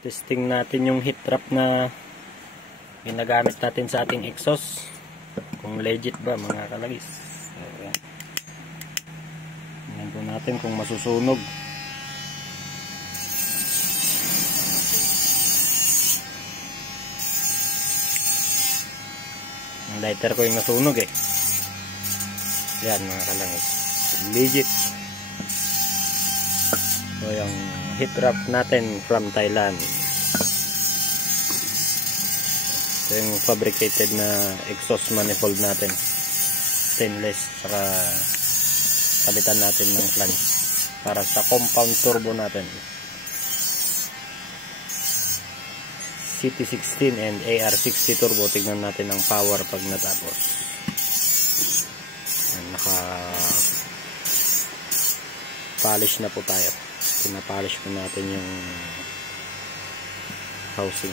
Testing natin yung heat trap na ginagamit natin sa ating exhaust. Kung legit ba mga kalagis. So, yan. Tingnan po natin kung masusunog. Ang lighter ko yung nasunog eh. Yan mga kalagis. Legit. So yung heat trap natin from Thailand. Ito yung fabricated na exhaust manifold natin. Stainless. Saka palitan natin ng flange para sa compound turbo natin. CT16 and AR60 turbo. Tignan natin ang power pag natapos. Naka polish na po tayo. Pinapolish po natin yung housing.